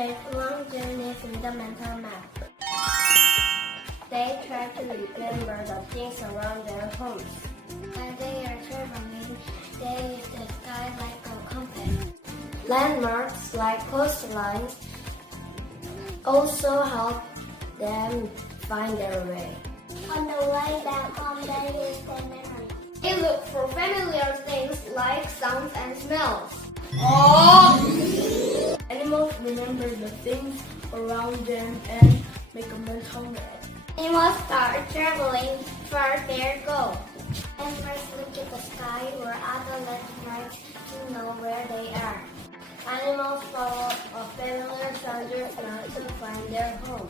take long journeys in the mental map. They try to remember the things around their homes. While they are traveling, they use the sky like a compass. Landmarks like coastlines also help them find their way. On the way back home, they use their memory. They look for familiar things like sounds and smells. Animals remember the things around them and make a mental map. Animals start traveling for their goal. And first look at the sky or other landmarks to know where they are. Animals follow a familiar sound or smell to find their home.